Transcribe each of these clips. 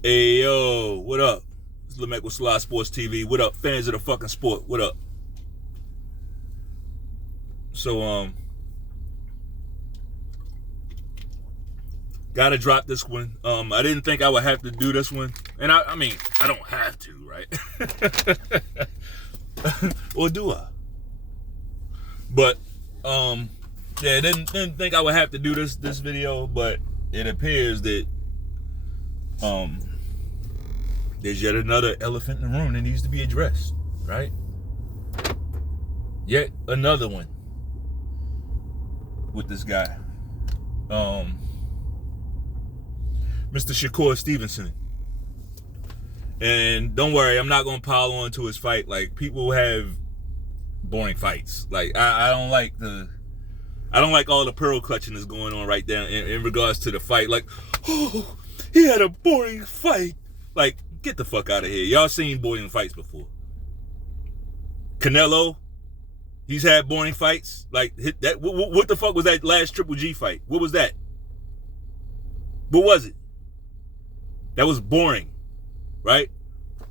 Hey yo, what up? It's Lemek with Selah Sports TV. What up, fans of the fucking sport? What up? So gotta drop this one. I didn't think I would have to do this one, and I mean I don't have to, right? Or do I? But yeah, didn't think I would have to do this video, but it appears that there's yet another elephant in the room that needs to be addressed, right? Yet another one with this guy, Mr. Shakur Stevenson. And don't worry, I'm not gonna pile on to his fight. Like, people have boring fights. Like, I don't like all the pearl clutching that's going on right there in regards to the fight. Like, oh, he had a boring fight. Like, get the fuck out of here. Y'all seen boring fights before. Canelo, he's had boring fights. Like, that. What the fuck was that last Triple G fight? What was that? What was it? That was boring, right?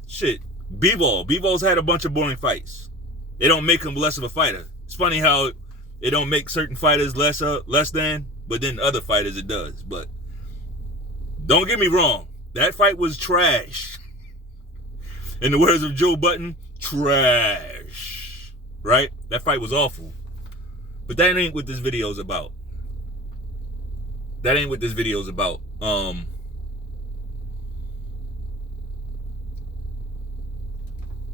Shit. Bivol. Had a bunch of boring fights. They don't make him less of a fighter. It's funny how it don't make certain fighters less than, but then other fighters it does. But don't get me wrong. That fight was trash. In the words of Joe Button, trash. Right? That fight was awful. But that ain't what this video is about. That ain't what this video is about.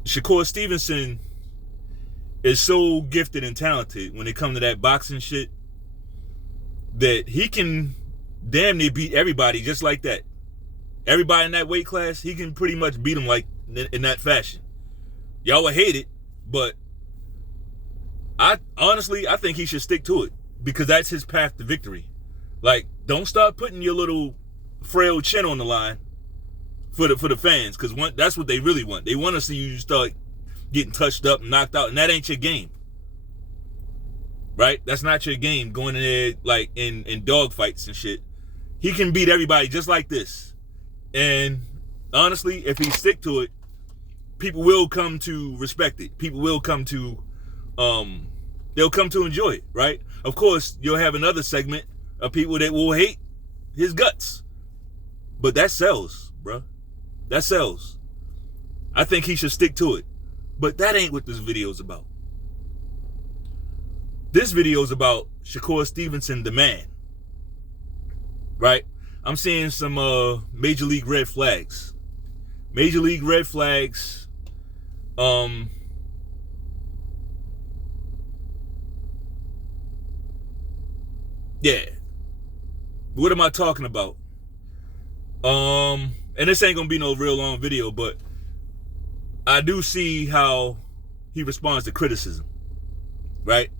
Shakur Stevenson is so gifted and talented when it comes to that boxing shit that he can damn near beat everybody just like that. Everybody in that weight class, he can pretty much beat them like in that fashion. Y'all would hate it, but I think he should stick to it because that's his path to victory. Like, don't start putting your little frail chin on the line for the fans, because that's what they really want. They want to see you start getting touched up and knocked out, and that ain't your game. Right? That's not your game, going in there like in dog fights and shit. He can beat everybody just like this. And honestly, if he stick to it, people will come to respect it. People will come to they'll come to enjoy it, right? Of course, you'll have another segment of people that will hate his guts. But that sells, bruh. That sells. I think he should stick to it. But that ain't what this video is about. This video is about Shakur Stevenson, the man. Right? I'm seeing some major league red flags. Major league red flags. Yeah. What am I talking about? And this ain't gonna be no real long video, but I do see how he responds to criticism, right?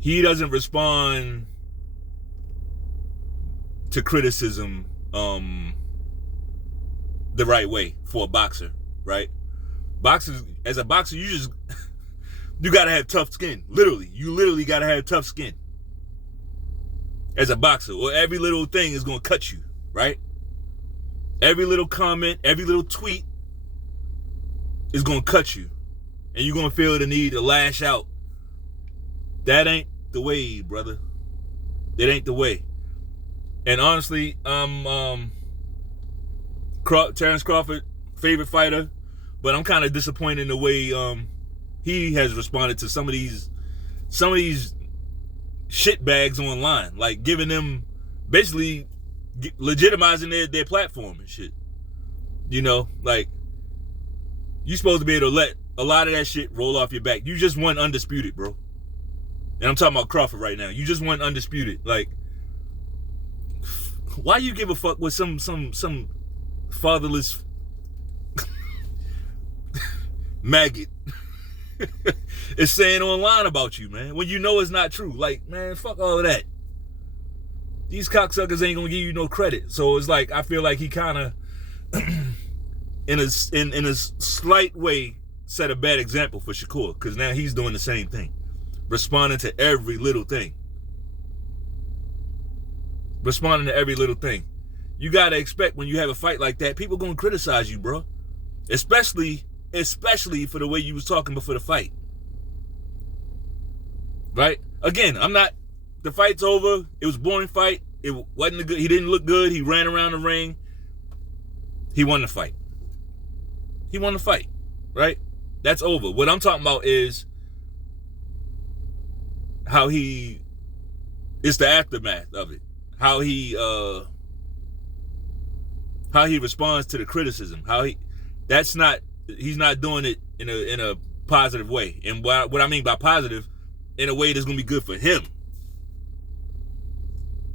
He doesn't respond to criticism the right way for a boxer, right? As a boxer, you gotta have tough skin. You literally gotta have tough skin as a boxer, or every little thing is gonna cut you, right? Every little comment, every little tweet is gonna cut you, and you're gonna feel the need to lash out. That ain't the way, brother. That ain't the way. And honestly, Terrence Crawford, favorite fighter, but I'm kind of disappointed in the way he has responded to some of these shit bags online, like giving them basically legitimizing their platform and shit. You know, like, you supposed to be able to let a lot of that shit roll off your back. You just won undisputed, bro. And I'm talking about Crawford right now. You just won undisputed. Like, why you give a fuck what some fatherless maggot is saying online about you, man, when you know it's not true? Like, man, fuck all of that. These cocksuckers ain't gonna give you no credit. So it's like, I feel like he kind of in a slight way set a bad example for Shakur, because now he's doing the same thing, responding to every little thing. you gotta expect when you have a fight like that, people gonna criticize you, bro. Especially for the way you was talking before the fight. Right? Again, the fight's over. It was a boring fight. It wasn't he didn't look good. He ran around the ring. He won the fight. Right? That's over. What I'm talking about is how it's the aftermath of it. How he responds to the criticism. He's not doing it in a positive way. And what I mean by positive, in a way that's gonna be good for him.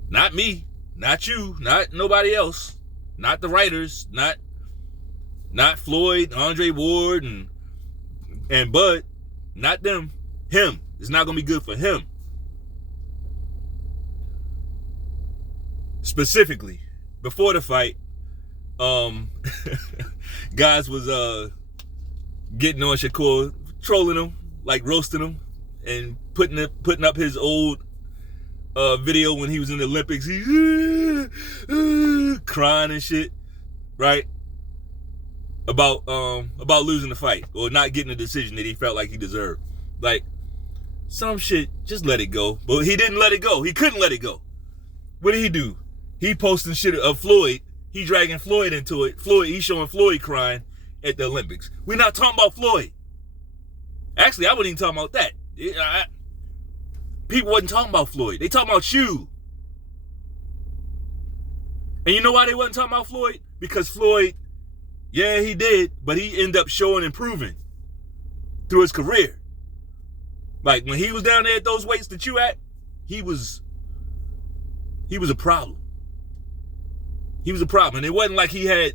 Not me, not you, not nobody else, not the writers, not Floyd, Andre Ward, and Bud, not them. Him. It's not gonna be good for him. Specifically, before the fight, guys was getting on Shakur, trolling him, like roasting him, and putting up his old video when he was in the Olympics. He crying and shit, right? About losing the fight or not getting a decision that he felt like he deserved. Like some shit, just let it go. But he didn't let it go. He couldn't let it go. What did he do? He posting shit of Floyd. He dragging Floyd into it. He's showing Floyd crying at the Olympics. We're not talking about Floyd. Actually, I wasn't even talking about that. People wasn't talking about Floyd. They talking about you. And you know why they wasn't talking about Floyd? Because Floyd, yeah, he did, but he ended up showing improving through his career. Like when he was down there at those weights that you at, he was a problem. He was a problem. And it wasn't like he had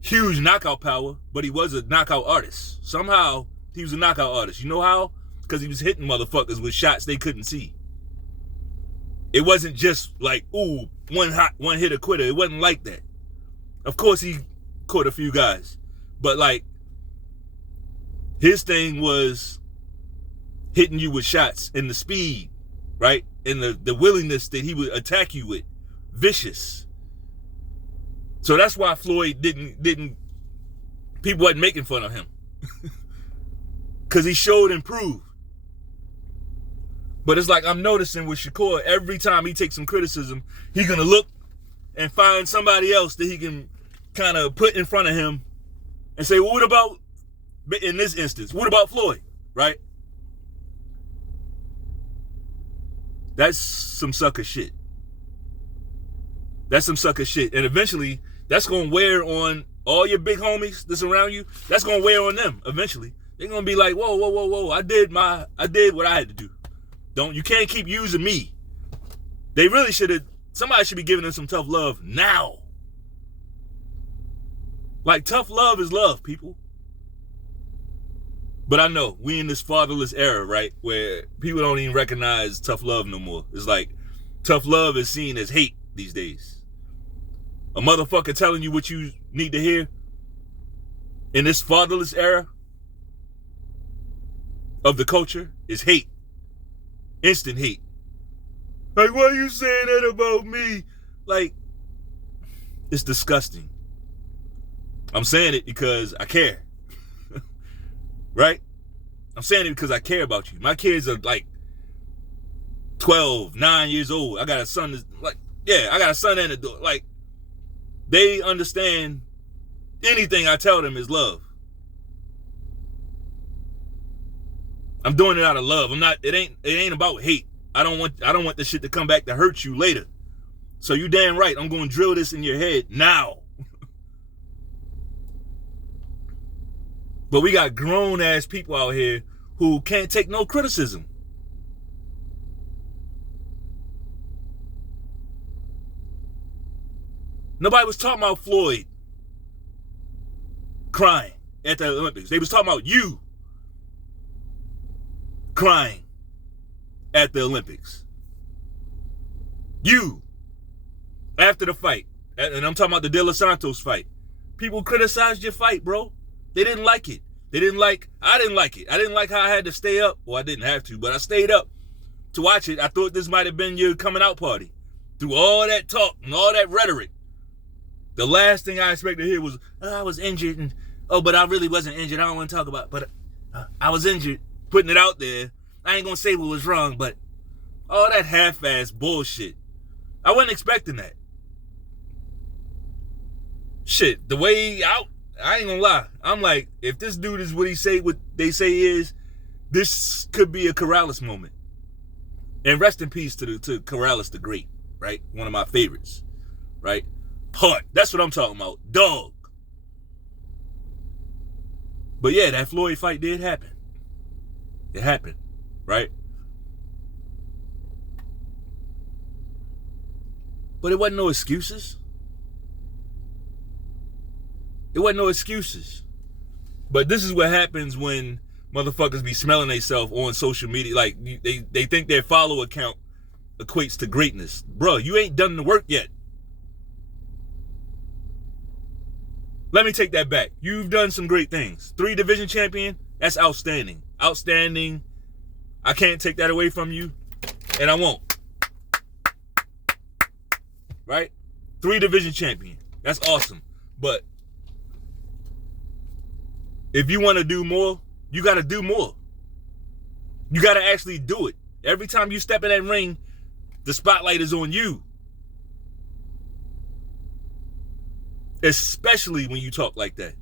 huge knockout power, but he was a knockout artist. Somehow, he was a knockout artist. You know how? Because he was hitting motherfuckers with shots they couldn't see. It wasn't just like, ooh, one hitter quitter. It wasn't like that. Of course, he caught a few guys. But like, his thing was hitting you with shots and the speed, right? And the willingness that he would attack you with. Vicious. So that's why Floyd didn't people wasn't making fun of him. Because he showed improved. But it's like I'm noticing with Shakur, every time he takes some criticism, he's going to look and find somebody else that he can kind of put in front of him and say, well, what about, in this instance, what about Floyd, right? That's some sucker shit. That's some sucker shit. And eventually, that's going to wear on all your big homies that's around you. That's going to wear on them eventually. They're going to be like, whoa. I did what I had to do. You can't keep using me. They really somebody should be giving them some tough love now. Like tough love is love, people. But I know, we in this fatherless era, right? Where people don't even recognize tough love no more. It's like tough love is seen as hate these days. A motherfucker telling you what you need to hear in this fatherless era of the culture is hate. Instant hate. Like, why are you saying that about me? Like, it's disgusting. I'm saying it because I care. Right? I'm saying it because I care about you. My kids are like 12, 9 years old. I got a son that's like, yeah, I got a son and a daughter. Like, they understand anything I tell them is love. I'm doing it out of love. It ain't about hate. I don't want this shit to come back to hurt you later. So you damn right, I'm going to drill this in your head now. But we got grown ass people out here who can't take no criticism. Nobody was talking about Floyd crying at the Olympics. They was talking about you crying at the Olympics. You, after the fight, and I'm talking about the De Los Santos fight. People criticized your fight, bro. They didn't like it. I didn't like it. I didn't like how I had to stay up. Well, I didn't have to, but I stayed up to watch it. I thought this might have been your coming out party. Through all that talk and all that rhetoric The last thing I expected to hear was, I was injured, and but I really wasn't injured. I don't want to talk about it, but I was injured. Putting it out there. I ain't gonna say what was wrong, but all that half-ass bullshit. I wasn't expecting that. Shit, the way out, I ain't gonna lie. I'm like, if this dude is what they say he is, this could be a Corrales moment. And rest in peace to Corrales the Great, right? One of my favorites, right? Heart, that's what I'm talking about. Dog. But yeah, that Floyd fight did happen. It happened, right? But it wasn't no excuses. It wasn't no excuses. But this is what happens when motherfuckers be smelling themselves on social media. Like, they think their follow account equates to greatness. Bro, you ain't done the work yet. Let me take that back. You've done some great things. 3 division champion, that's outstanding. Outstanding. I can't take that away from you, and I won't. Right? 3 division champion. That's awesome. But if you want to do more, you got to do more. You got to actually do it. Every time you step in that ring, the spotlight is on you. Especially when you talk like that.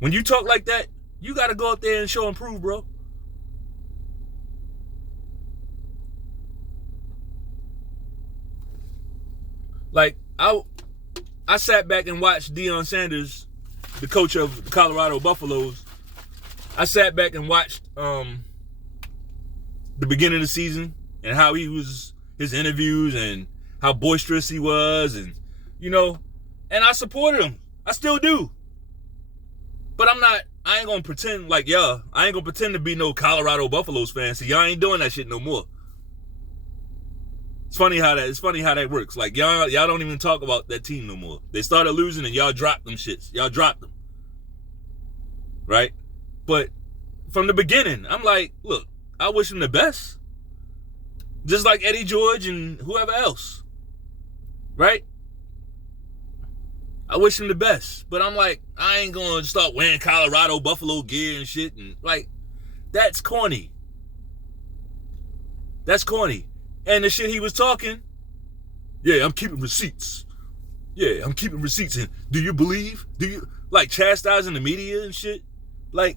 When you talk like that, you got to go up there and show and prove, bro. Like, I sat back and watched Deion Sanders, the coach of the Colorado Buffaloes. I sat back and watched the beginning of the season and how he was, his interviews and how boisterous he was, and and I supported him. I still do. But I ain't gonna pretend like I ain't gonna pretend to be no Colorado Buffaloes fan. So y'all ain't doing that shit no more. It's funny how that works. Like y'all don't even talk about that team no more. They started losing and y'all dropped them shits. Y'all dropped them. Right? But from the beginning, I'm like, look, I wish him the best. Just like Eddie George and whoever else. Right? I wish him the best. But I'm like, I ain't gonna start wearing Colorado Buffalo gear and shit. And like, that's corny. That's corny. And the shit he was talking, yeah, I'm keeping receipts. Yeah, I'm keeping receipts. And do you believe? Do you, like, chastising the media and shit? Like,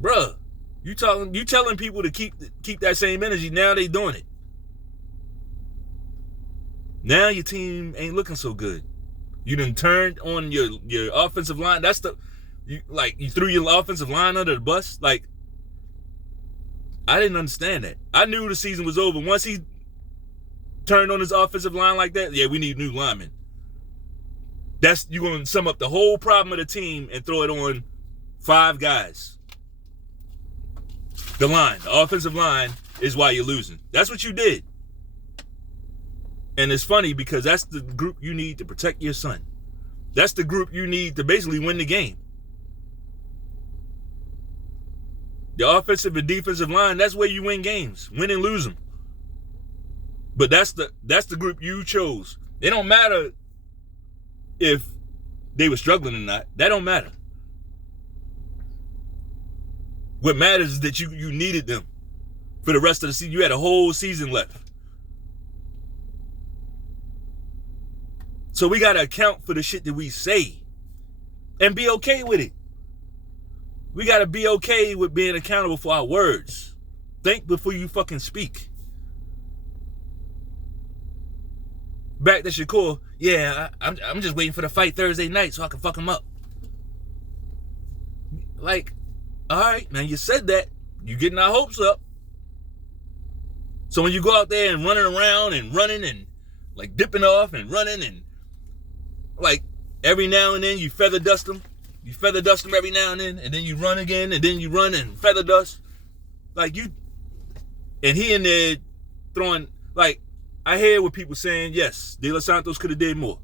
bruh, you telling people to keep that same energy. Now they doing it. Now your team ain't looking so good. You done turned on your offensive line. That's you threw your offensive line under the bus. Like, I didn't understand that. I knew the season was over. Once he turned on his offensive line like that, yeah, we need new linemen. You're going to sum up the whole problem of the team and throw it on 5 guys. The offensive line is why you're losing. That's what you did. And it's funny because that's the group you need to protect your son. That's the group you need to basically win the game. The offensive and defensive line, that's where you win games. Win and lose them. But that's the group you chose. It don't matter if they were struggling or not. That don't matter. What matters is that you needed them for the rest of the season. You had a whole season left. So we got to account for the shit that we say and be okay with it. We got to be okay with being accountable for our words. Think before you fucking speak. Back to Shakur. Yeah, I'm just waiting for the fight Thursday night so I can fuck him up. Like, all right, now you said that. You getting our hopes up. So when you go out there and running around and running and like dipping off and running and like every now and then you feather dust them. You feather dust them every now and then you run again, and then you run and feather dust. Like you, and he in there throwing, like, I hear what people saying, yes, De Los Santos could have did more.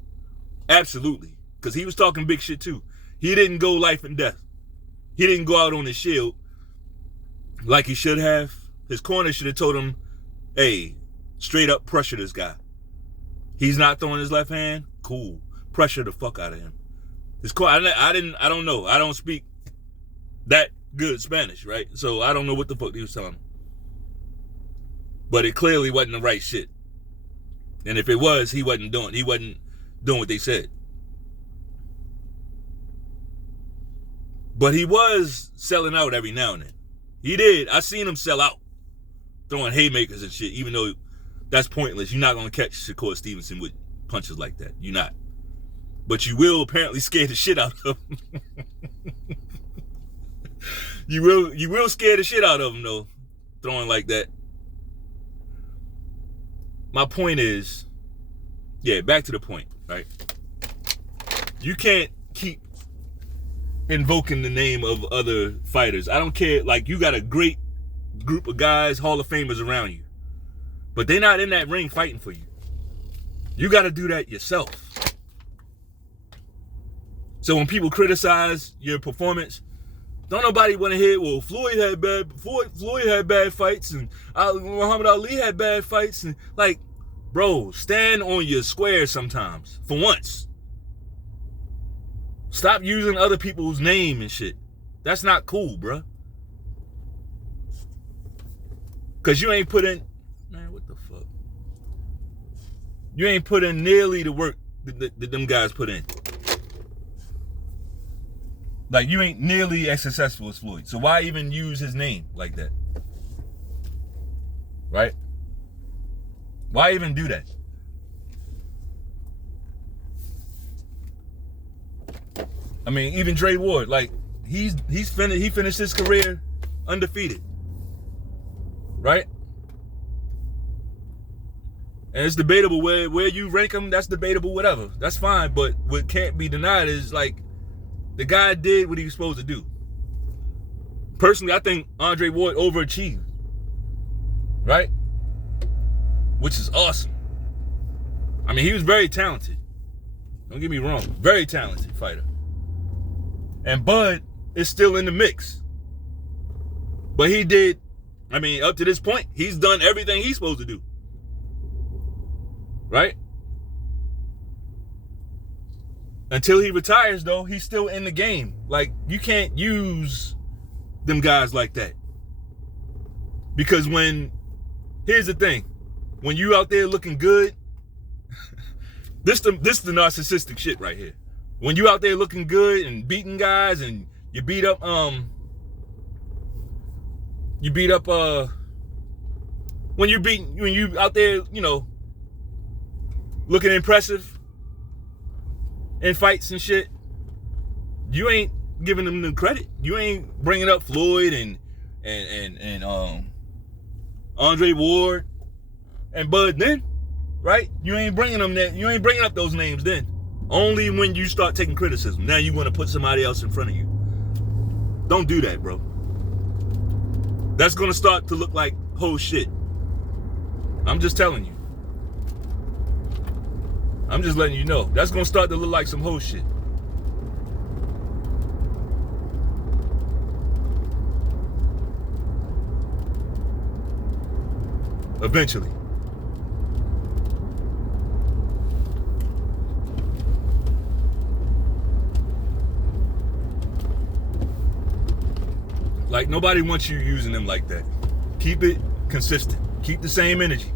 Absolutely. Because he was talking big shit too. He didn't go life and death. He didn't go out on his shield like he should have. His corner should have told him, hey, straight up pressure this guy. He's not throwing his left hand. Cool. Pressure the fuck out of him. It's cool. I don't know. I don't speak that good Spanish, right? So I don't know what the fuck he was telling him. But it clearly wasn't the right shit. And if it was, he wasn't doing what they said. But he was selling out every now and then. He did. I seen him sell out. Throwing haymakers and shit, even though that's pointless. You're not going to catch Shakur Stevenson with punches like that. You're not. But you will apparently scare the shit out of him. You will scare the shit out of him, though, throwing like that. My point is, back to the point, right? You can't keep invoking the name of other fighters. I don't care. Like, you got a great group of guys, Hall of Famers around you. But they're not in that ring fighting for you. You got to do that yourself. So when people criticize your performance, don't nobody want to hear, well, Floyd had bad fights, and Muhammad Ali had bad fights. And like, bro, stand on your square sometimes. For once. Stop using other people's name and shit. That's not cool, bro. Because you ain't put in, man, what the fuck? You ain't put in nearly the work that them guys put in. Like, you ain't nearly as successful as Floyd. So why even use his name like that? Right? Why even do that? I mean, even Dre Ward, like, he finished his career undefeated. Right? And it's debatable where you rank him. That's debatable, whatever. That's fine. But what can't be denied is, like, the guy did what he was supposed to do. Personally, I think Andre Ward overachieved. Right? Which is awesome. I mean, he was very talented. Don't get me wrong. Very talented fighter. And Bud is still in the mix. But he did, I mean, up to this point, he's done everything he's supposed to do. Right? Until he retires, though, he's still in the game. Like, you can't use them guys like that. Because here's the thing. When you out there looking good, this the narcissistic shit right here. When you out there looking good and beating guys and you beat up when you out there, you know, looking impressive in fights and shit, you ain't giving them the credit. You ain't bringing up Floyd and Andre Ward and Bud then, right? You ain't bringing them that. You ain't bringing up those names then. Only when you start taking criticism. Now you want to put somebody else in front of you. Don't do that, bro. That's going to start to look like whole shit. I'm just telling you. I'm just letting you know. That's going to start to look like some whole shit. Eventually. Like, nobody wants you using them like that. Keep it consistent. Keep the same energy.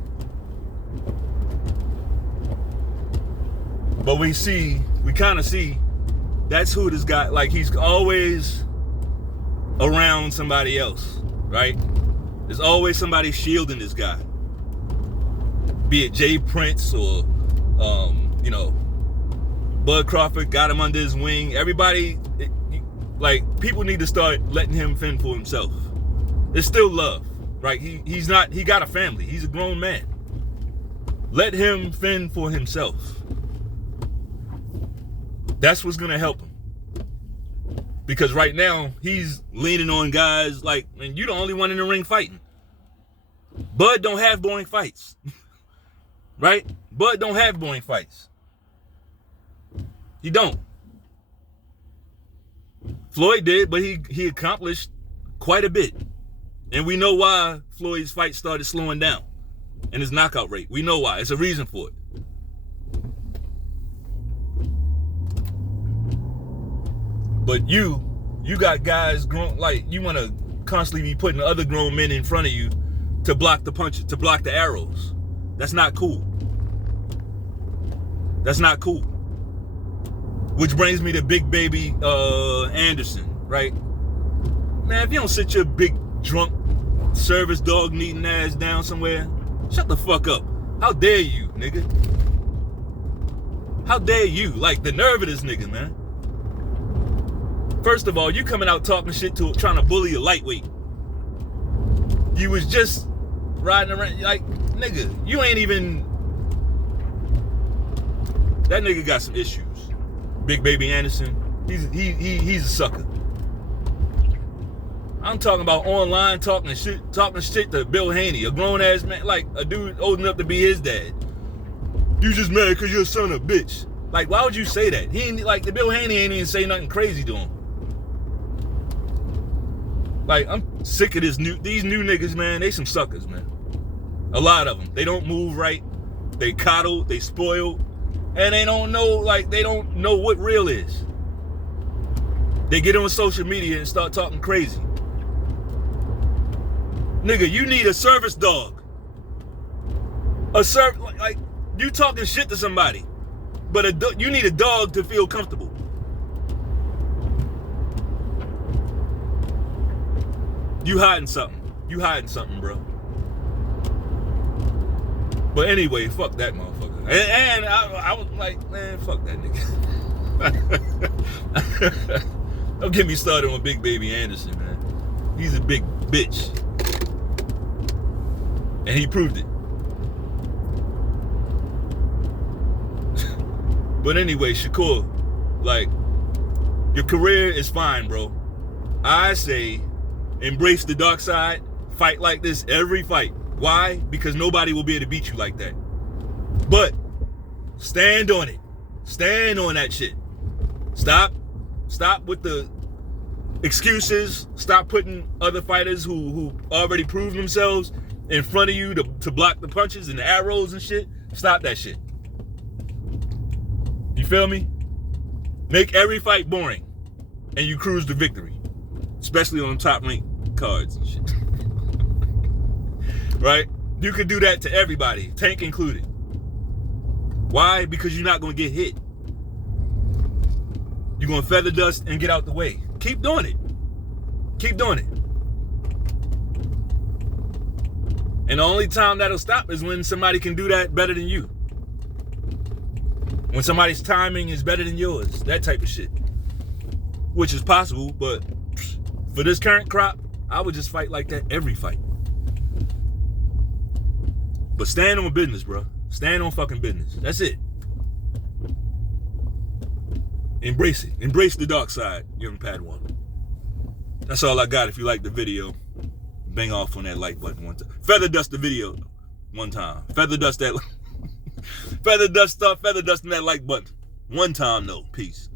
But we kind of see, that's who this guy, like, he's always around somebody else, right? There's always somebody shielding this guy. Be it Jay Prince or, Bud Crawford got him under his wing. Everybody, people need to start letting him fend for himself. There's still love, right? He got a family. He's a grown man. Let him fend for himself. That's what's going to help him. Because right now, he's leaning on guys like, and you're the only one in the ring fighting. Bud don't have boring fights. Right? Bud don't have boring fights. He don't. Floyd did, but he accomplished quite a bit. And we know why Floyd's fight started slowing down. And his knockout rate. We know why. It's a reason for it. But you got guys grown, like, you want to constantly be putting other grown men in front of you to block the punches, to block the arrows. That's not cool. That's not cool. Which brings me to Big Baby Anderson, right? Man, if you don't sit your big drunk service dog needing ass down somewhere, shut the fuck up. How dare you, nigga? How dare you? Like, the nerve of this nigga, man. First of all, you coming out talking shit to trying to bully a lightweight. You was just riding around like, nigga, you ain't even. That nigga got some issues. Big Baby Anderson, he's a sucker. I'm talking about online talking shit to Bill Haney, a grown ass man, like a dude old enough to be his dad. You just mad because you're a son of a bitch. Like, why would you say that? He ain't, like, the Bill Haney ain't even say nothing crazy to him. Like, I'm sick of these new niggas, man. They some suckers, man. A lot of them. They don't move right. They coddle. They spoil. And they don't know what real is. They get on social media and start talking crazy. Nigga, you need a service dog. Like, you talking shit to somebody. But you need a dog to feel comfortable. You hiding something. You hiding something, bro. But anyway, fuck that motherfucker. And I was like, man, fuck that nigga. Don't get me started on Big Baby Anderson, man. He's a big bitch. And he proved it. But anyway, Shakur, like, your career is fine, bro. I say, embrace the dark side. Fight like this every fight. Why? Because nobody will be able to beat you like that. But stand on it. Stand on that shit. Stop with the excuses. Stop putting other fighters who already proved themselves in front of you to block the punches and the arrows and shit. Stop that shit. You feel me? Make every fight boring and you cruise to victory. Especially on top ranked cards and shit. Right? You could do that to everybody, Tank included. Why? Because you're not going to get hit. You're going to feather dust and get out the way. Keep doing it. Keep doing it. And the only time that'll stop is when somebody can do that better than you. When somebody's timing is better than yours. That type of shit. Which is possible, but for this current crop, I would just fight like that every fight. But stand on business, bro. Stand on fucking business. That's it. Embrace it. Embrace the dark side, young Padawan. That's all I got. If you like the video, bang off on that like button one time. Feather dust the video one time. Feather dust that. Feather dust on that like button one time, though. Peace.